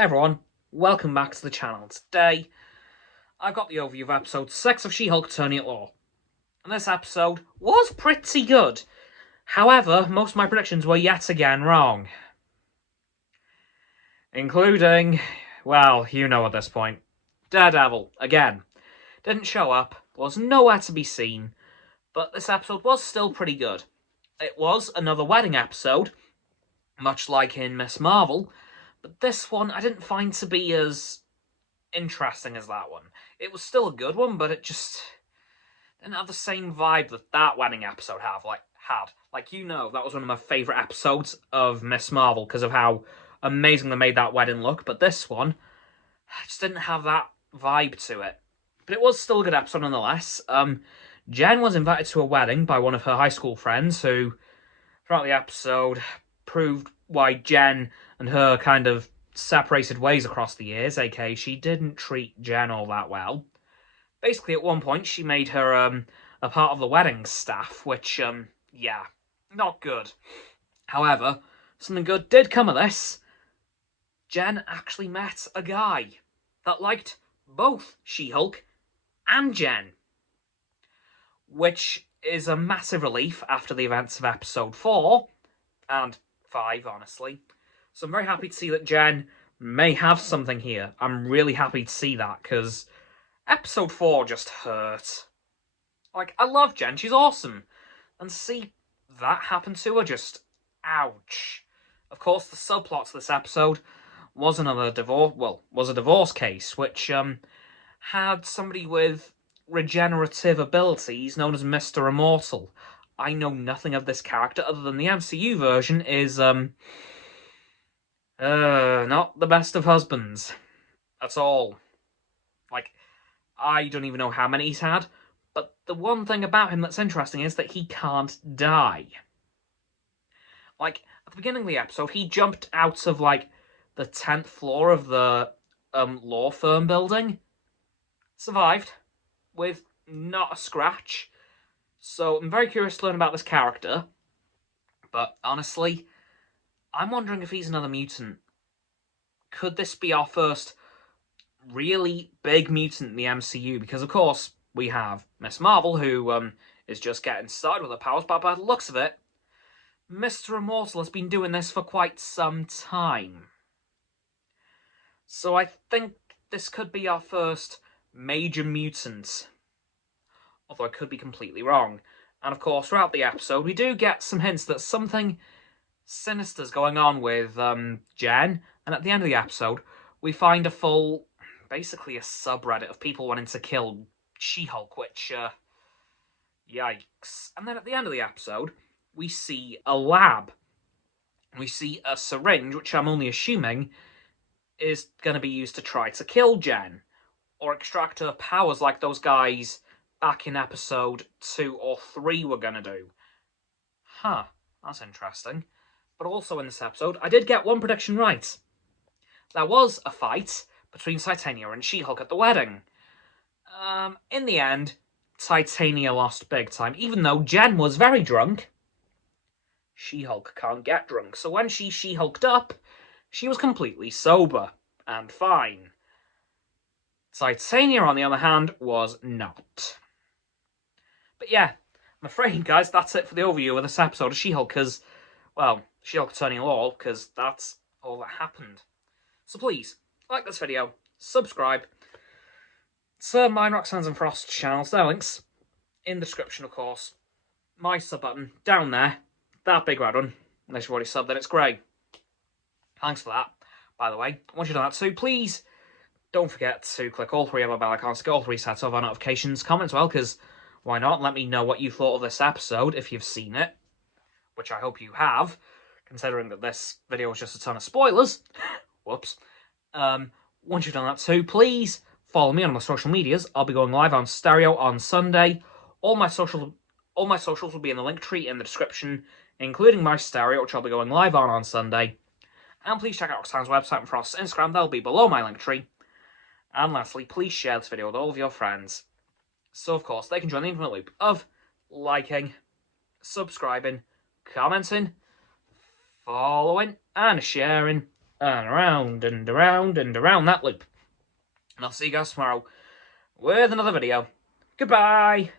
Hey everyone, welcome back to the channel. Today, I've got the overview of episode 6 of She-Hulk-Attorney-at-Law. And this episode was pretty good. However, most of my predictions were yet again wrong. Including, well, you know at this point, Daredevil, again. Didn't show up, was nowhere to be seen, but this episode was still pretty good. It was another wedding episode, much like in Miss Marvel, but this one I didn't find to be as interesting as that one. It was still a good one, but it just didn't have the same vibe that wedding episode had. Like, you know, that was one of my favourite episodes of Miss Marvel because of how amazing they made that wedding look, but this one just didn't have that vibe to it. But it was still a good episode nonetheless. Jen was invited to a wedding by one of her high school friends who, throughout the episode, proved why Jen and her kind of separated ways across the years, aka she didn't treat Jen all that well. Basically, at one point, she made her a part of the wedding staff, which, yeah, not good. However, something good did come of this. Jen actually met a guy that liked both She-Hulk and Jen, which is a massive relief after the events of episode 4 and 5, honestly. So I'm very happy to see that Jen may have something here. I'm really happy to see that, because episode 4 just hurt. Like, I love Jen, she's awesome. And to see that happen to her, just, ouch. Of course, the subplot to this episode was another divorce, was a divorce case, which had somebody with regenerative abilities known as Mr. Immortal. I know nothing of this character other than the MCU version is, not the best of husbands. At all. Like, I don't even know how many he's had, but the one thing about him that's interesting is that he can't die. Like, at the beginning of the episode, he jumped out of, like, the 10th floor of the, law firm building. Survived. With not a scratch. So, I'm very curious to learn about this character. But, honestly, I'm wondering if he's another mutant. Could this be our first really big mutant in the MCU? Because, of course, we have Miss Marvel, who is just getting started with her powers, but by the looks of it, Mr. Immortal has been doing this for quite some time. So I think this could be our first major mutant. Although I could be completely wrong. And of course, throughout the episode, we do get some hints that something sinister's going on with Jen. And at the end of the episode, we find basically a subreddit of people wanting to kill She-Hulk, which, yikes. And then at the end of the episode, we see a lab. We see a syringe, which I'm only assuming is going to be used to try to kill Jen. Or extract her powers like those guys back in episode 2 or 3 were going to do. Huh, that's interesting. But also in this episode, I did get one prediction right. There was a fight between Titania and She-Hulk at the wedding. In the end, Titania lost big time. Even though Jen was very drunk, She-Hulk can't get drunk. So when she She-Hulked up, she was completely sober and fine. Titania, on the other hand, was not. But yeah, I'm afraid, guys, that's it for the overview of this episode of She-Hulk, because, well, She-Hulk-Attorney-at-Law, because that's all that happened. So please, like this video, subscribe, to mine, Roxanne's and Frost's channels, their links in the description, of course. My sub button, down there, that big red one, unless you've already subbed, then it's grey. Thanks for that, by the way. Once you've done that too, please don't forget to click all 3 of our bell icons to get all 3 sets of our notifications. Comment as well, because why not? Let me know what you thought of this episode, if you've seen it. Which I hope you have, considering that this video was just a ton of spoilers. Whoops. Once you've done that too, please follow me on my social medias. I'll be going live on Stereo on Sunday. All my socials will be in the link tree in the description, including my Stereo, which I'll be going live on Sunday. And please check out Roxanne's website and Frost's Instagram. They'll be below my link tree. And lastly, please share this video with all of your friends. So, of course, they can join the infinite loop of liking, subscribing, commenting, following, and sharing and around and around and around that loop. And I'll see you guys tomorrow with another video. Goodbye!